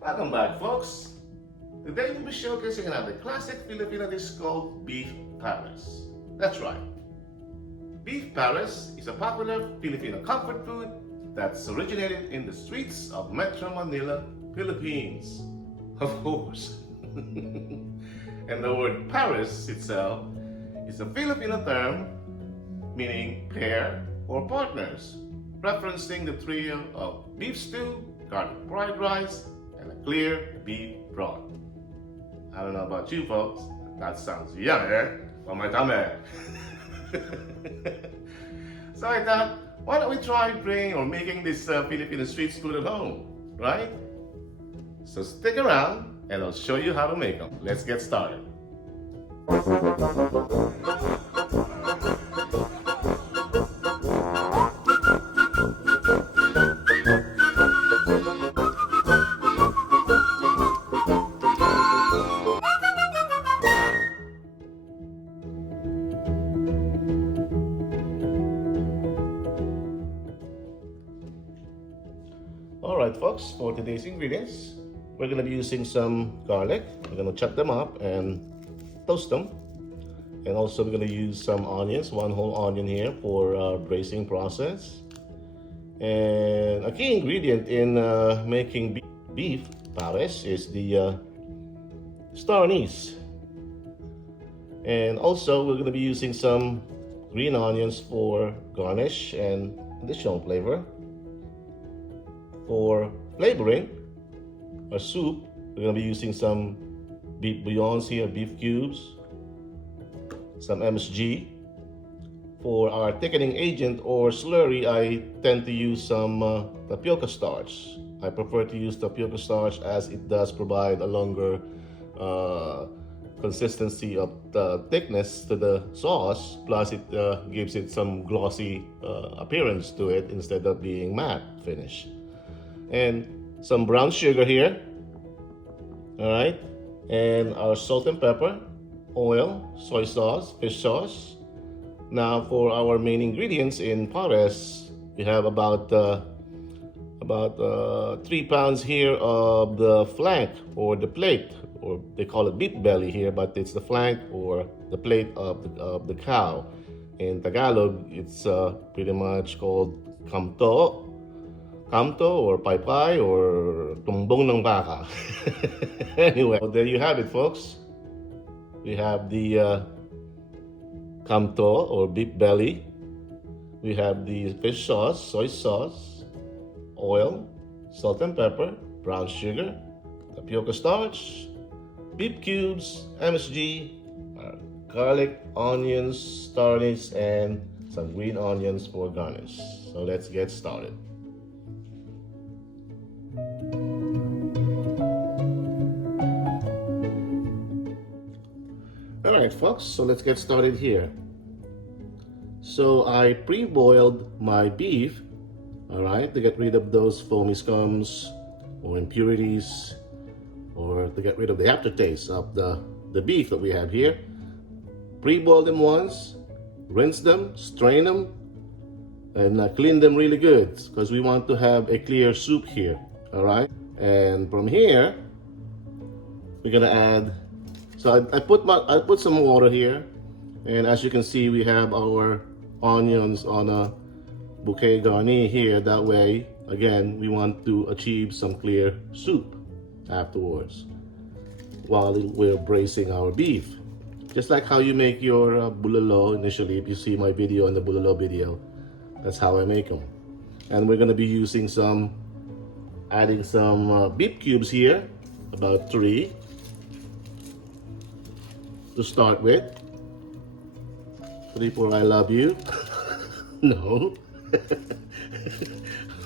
Welcome back, folks. Today we'll be showcasing another classic Filipino dish called beef pares. That's right. Beef pares is a popular Filipino comfort food that's originated in the streets of Metro Manila, Philippines. Of course. And the word pares itself is a Filipino term meaning pair or partners, referencing the trio of beef stew, garlic fried rice, and a clear beef broth. I don't know about you folks, that sounds yummy on my tummy. So I thought, why don't we try bringing or making this Filipino street food at home, right? So stick around and I'll show you how to make them. Let's get started. Alright folks, for today's ingredients, we're going to be using some garlic. We're going to chop them up and toast them. And also we're going to use some onions, one whole onion here for our braising process. And a key ingredient in making beef pares is the star anise. And also we're going to be using some green onions for garnish and additional flavor. For flavoring our soup, we're going to be using some beef bouillons here, beef cubes, some MSG. For our thickening agent or slurry, I tend to use some tapioca starch. I prefer to use tapioca starch as it does provide a longer consistency of the thickness to the sauce, plus it gives it some glossy appearance to it instead of being matte finish. And some brown sugar here, all right, and our salt and pepper, oil, soy sauce, fish sauce. Now for our main ingredients in pares, we have about 3 pounds here of the flank or the plate, or they call it beef belly here, but it's the flank or the plate of the cow. In Tagalog, it's pretty much called kamto or paypay or tumbong ng baka. Anyway, well, there you have it folks. We have the kamto or beef belly. We have the fish sauce, soy sauce, oil, salt and pepper, brown sugar, tapioca starch, beef cubes, MSG, garlic, onions, star anise, and some green onions for garnish. So let's get started. Alright folks, so let's get started here. So I pre-boiled my beef, alright, to get rid of those foamy scums or impurities, or to get rid of the aftertaste of the beef that we have here. Pre-boil them once, rinse them, strain them, and clean them really good because we want to have a clear soup here, alright? And from here, we're gonna add, so I put some water here, and as you can see, we have our onions on a bouquet garni here. That way, again, we want to achieve some clear soup afterwards while we're braising our beef. Just like how you make your bulalo initially, if you see my video in the bulalo video, that's how I make them. And we're gonna be using adding some beef cubes here, about 3 to start with. 3 for I love you. No.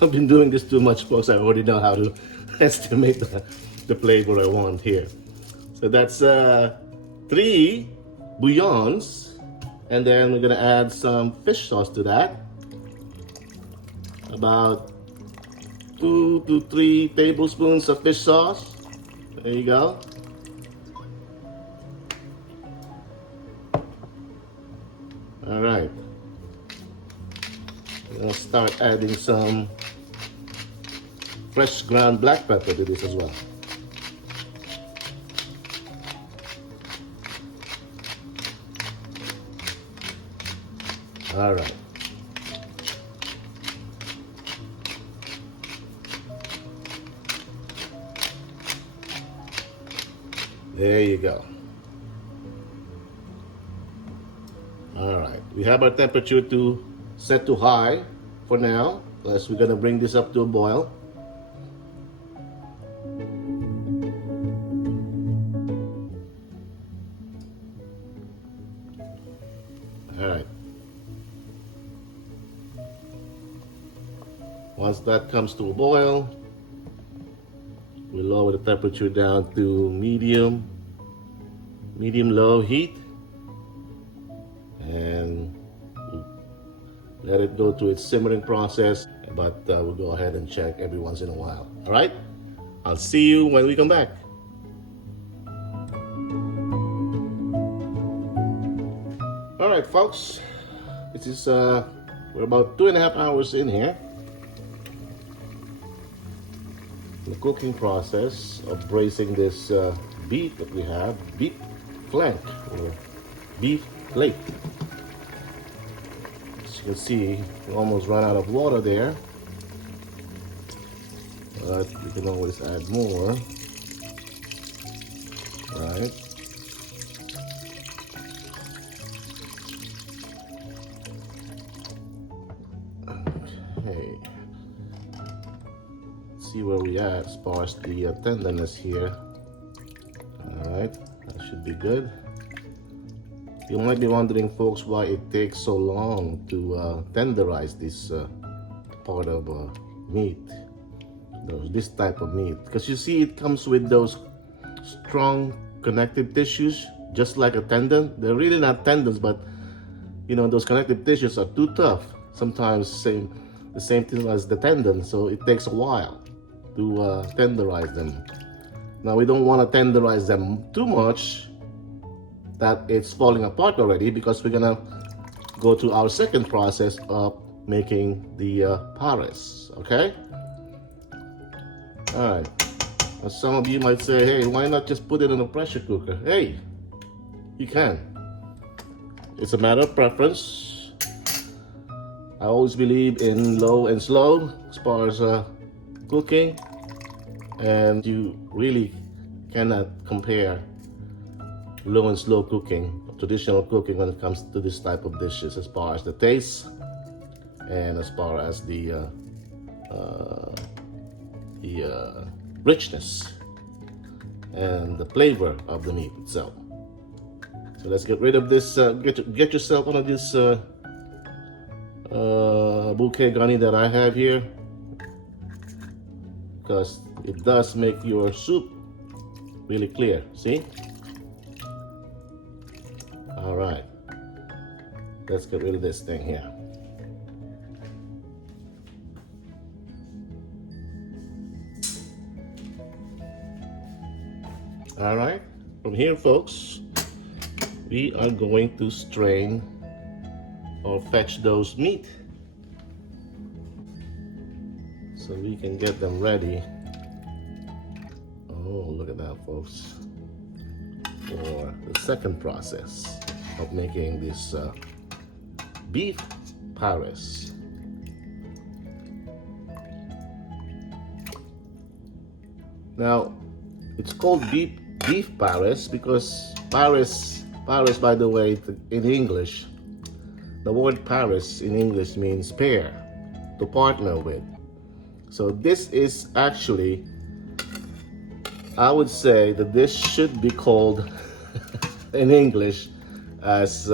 I've been doing this too much folks, I already know how to estimate the flavor I want here. So that's 3 bouillons, and then we're gonna add some fish sauce to that. About 2 to 3 tablespoons of fish sauce. There you go. All right. I'll start adding some fresh ground black pepper to this as well. All right. There you go. All right. We have our temperature to set to high for now, because we're gonna bring this up to a boil. All right. Once that comes to a boil, we lower the temperature down to medium-low heat, and let it go to its simmering process. But we'll go ahead and check every once in a while. All right? I'll see you when we come back. All right, folks. This is we're about 2.5 hours in here. The cooking process of braising this beef that we have, beef flank or beef plate. As you can see, we almost run out of water there, but we can always add more, right? Okay. See where we at as far as the tenderness here. All right, that should be good. You might be wondering, folks, why it takes so long to tenderize this part of meat, this type of meat, because you see it comes with those strong connective tissues, just like a tendon. They're really not tendons, but you know, those connective tissues are too tough. Sometimes the same thing as the tendon, so it takes a while to tenderize them. Now we don't want to tenderize them too much that it's falling apart already, because we're gonna go to our second process of making the PARES. Okay. All right. Now some of you might say, hey, why not just put it in a pressure cooker? Hey, you can. It's a matter of preference. I always believe in low and slow as far as cooking, and you really cannot compare low and slow cooking, traditional cooking, when it comes to this type of dishes, as far as the taste and as far as the richness and the flavor of the meat itself. So let's get rid of this. Get yourself one of this bouquet garni that I have here, because it does make your soup really clear. See? All right, let's get rid of this thing here. All right, from here, folks, we are going to strain or fetch those meat so we can get them ready. Oh, look at that, folks, for the second process of making this beef PARES. Now, it's called beef PARES because PARES, by the way, in English, the word PARES in English means pair, to partner with. So this is actually, I would say that this should be called in English as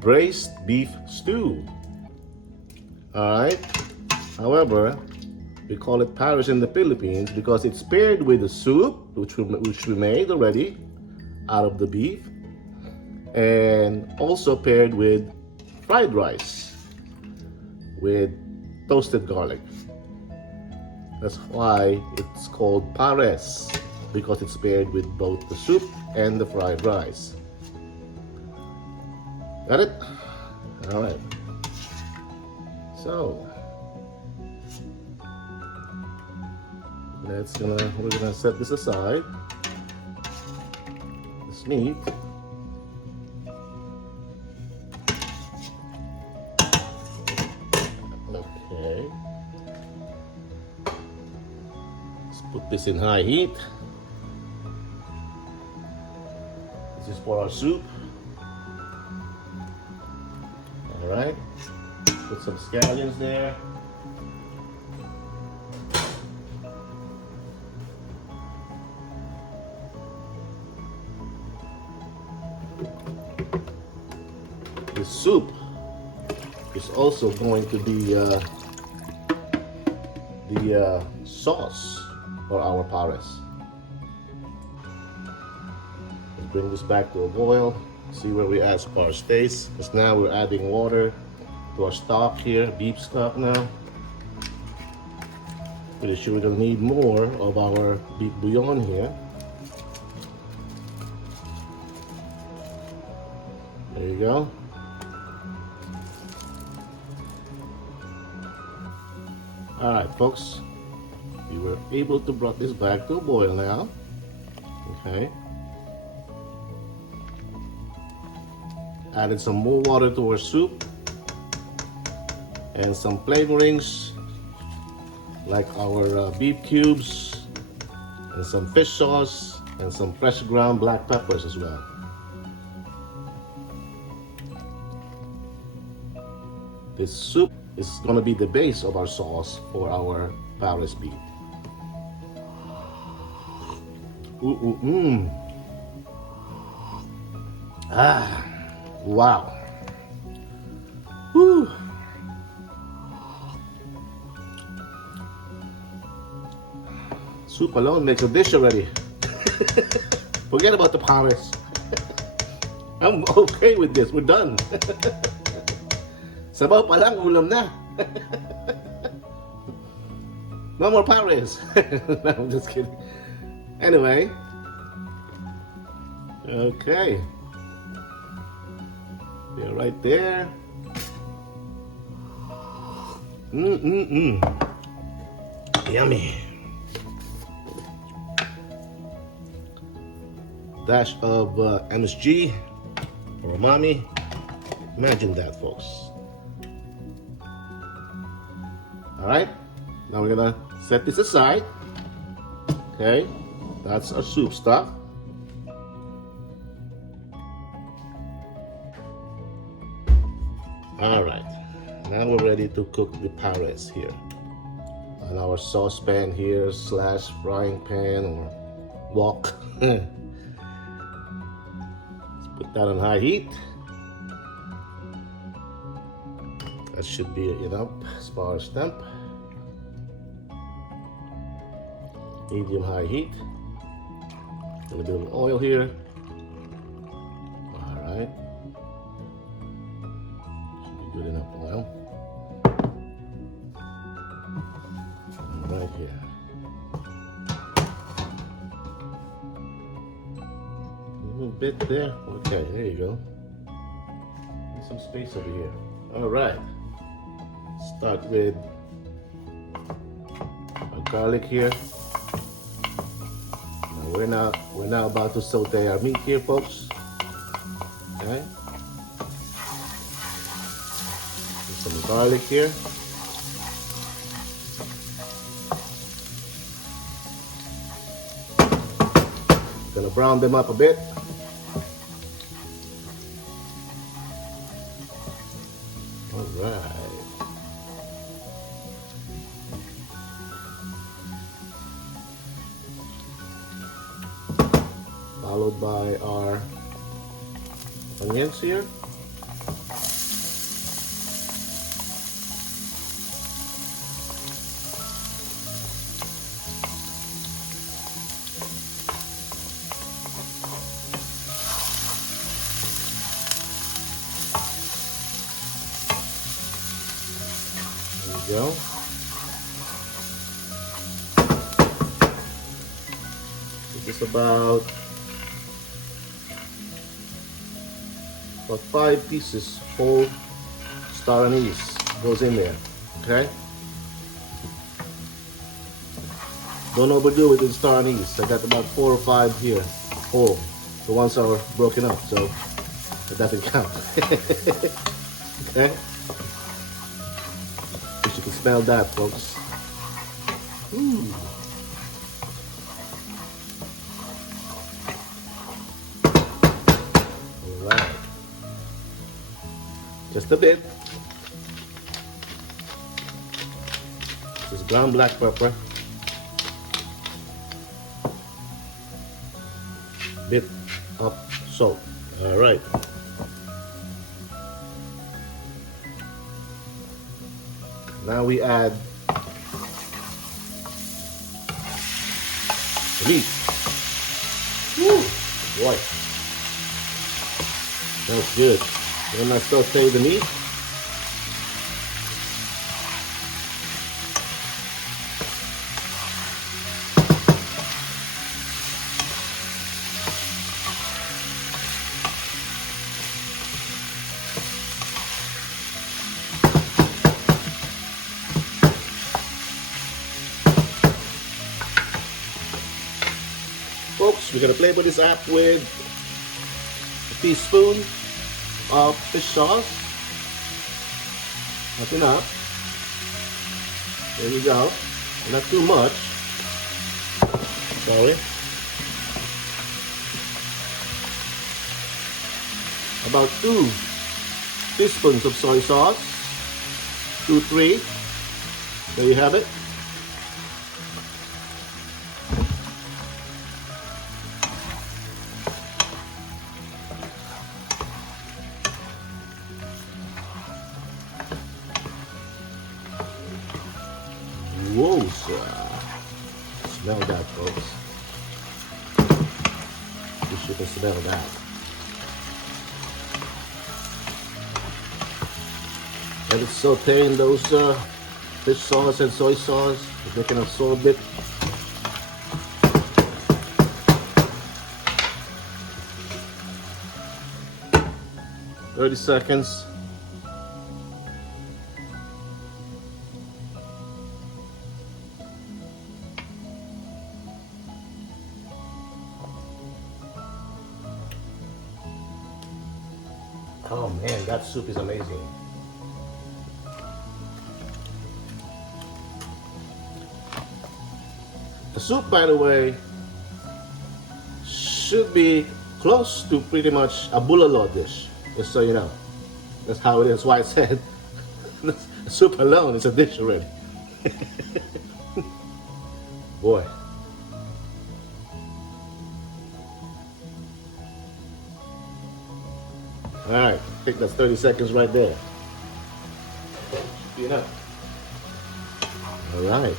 braised beef stew. All right. However, we call it PARES in the Philippines because it's paired with a soup, which we made already out of the beef, and also paired with fried rice with toasted garlic. That's why it's called PARES, because it's paired with both the soup and the fried rice. Got it? All right. So we're gonna set this aside. This meat. Let's put this in high heat. This is for our soup. All right, put some scallions there. This soup is also going to be the sauce for our pares. Let's bring this back to a boil. See where we add our stays. Because now we're adding water to our stock here, beef stock now. Pretty sure we're gonna need more of our beef bouillon here. There you go. All right, folks. We were able to bring this back to a boil now. Okay. Added some more water to our soup and some flavorings like our beef cubes and some fish sauce and some fresh ground black peppers as well. This soup is going to be the base of our sauce for our pares beef. Ah. Wow. Whew. Soup alone makes a dish already. Forget about the pares. I'm okay with this. We're done. Sabaw pa lang, ulam na. No more pares. No, I'm just kidding. Anyway. Okay. They're right there. Yummy. Dash of MSG or umami. Imagine that, folks. All right. Now we're gonna set this aside. Okay. That's our soup stock. All right, now we're ready to cook the pares here on our saucepan here slash frying pan or wok. Let's put that on high heat. That should be enough as far as temp. Medium high heat. A little bit of oil here. All right. Good enough oil. Right here. A little bit there. Okay, there you go. Need some space over here. All right. Start with our garlic here. Now we're now about to saute our meat here, folks. Okay. Some garlic here. Gonna brown them up a bit. All right. Followed by our onions here. Go. This is about 5 pieces whole star anise goes in there. Okay. Don't overdo it with star anise. I got about 4 or 5 here whole. The ones are broken up, so it doesn't count. Okay. You can smell that, folks. Ooh. Just a bit. This is ground black pepper. Bit of salt. All right. Now we add the meat. Woo! Boy, that's good. Then I saute the meat. Folks, we're gonna flavor this up with a teaspoon of fish sauce. That's enough. There you go. Not too much. Sorry. About 2 teaspoons of soy sauce. 2, 3. There you have it. Whoa, smell that, folks. You can smell that. Let it saute in those fish sauce and soy sauce. If they can absorb it. "30 seconds. Oh man, that soup is amazing. The soup, by the way, should be close to pretty much a bulalo dish, just so you know. That's how it is. Why I said the soup alone is a dish already. Boy. All right, I think that's 30 seconds right there. Should be enough. All right.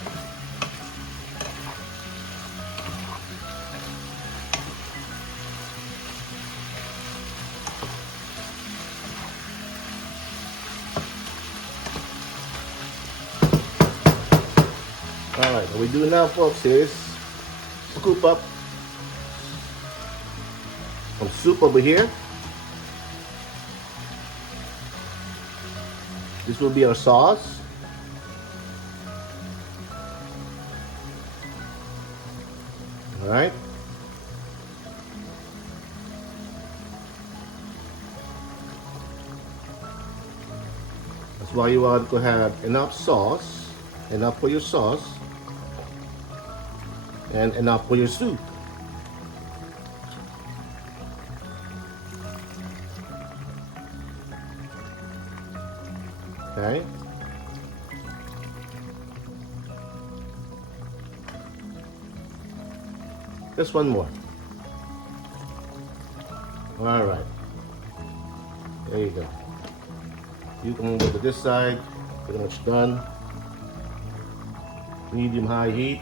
All right, what we do now, folks, is scoop up some soup over here. This will be our sauce. All right. That's why you want to have enough sauce, enough for your sauce, and enough for your soup. Okay. Just one more. All right. There you go. You can move over to this side. Pretty much done. Medium high heat.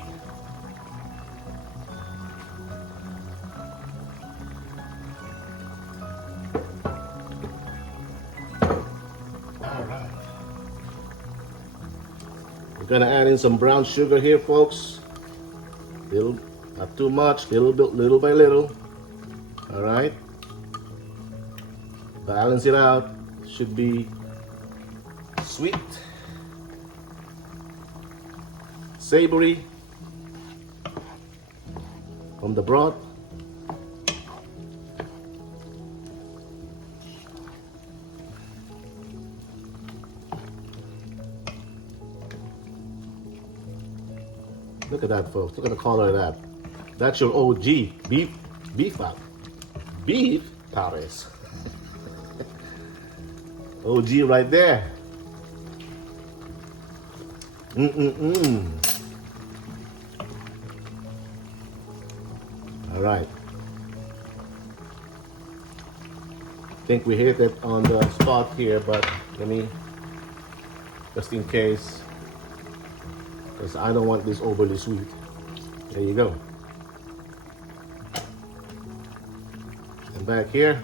Gonna add in some brown sugar here, folks. Little, not too much, little by little. All right. Balance it out. Should be sweet, savory from the broth. Look at that, folks. Look at the color of that. That's your OG beef pares. OG right there. All right. Think we hit it on the spot here, but let me, just in case, because I don't want this overly sweet. There you go. And back here.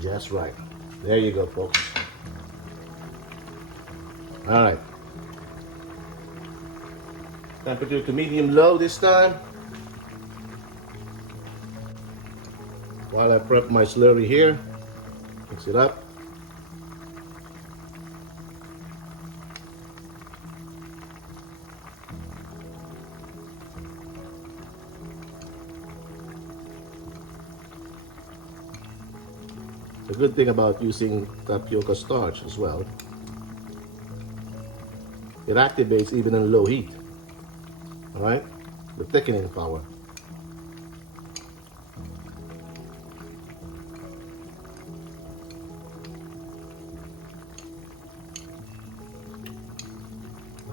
Just right. There you go, folks. All right. Temperature to medium low this time. While I prep my slurry here, mix it up. The good thing about using tapioca starch as well, it activates even in low heat. All right, the thickening power.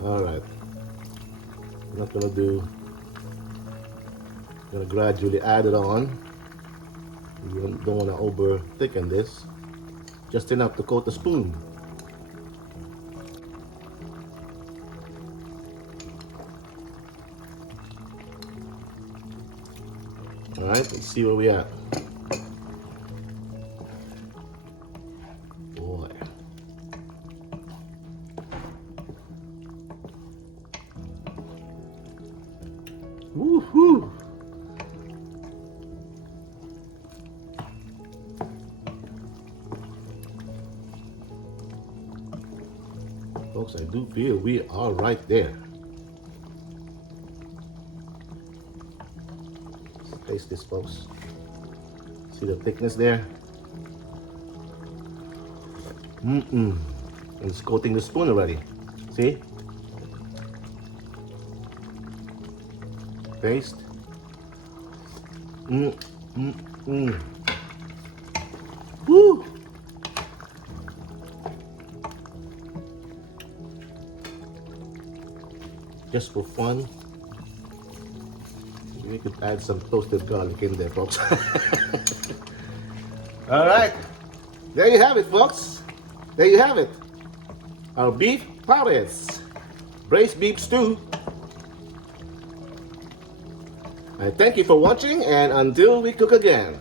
All right, I'm not gonna do. I'm gonna gradually add it on. You don't want to over thicken this. Just enough to coat the spoon. All right, let's see where we at. Boy. Woohoo! Folks, I do feel we are right there. Let's taste this, folks. See the thickness there? And it's coating the spoon already. See? Taste. Woo! Just for fun, we could add some toasted garlic in there, folks. All right, there you have it, folks. There you have it. Our beef pares, braised beef stew. I thank you for watching, and until we cook again.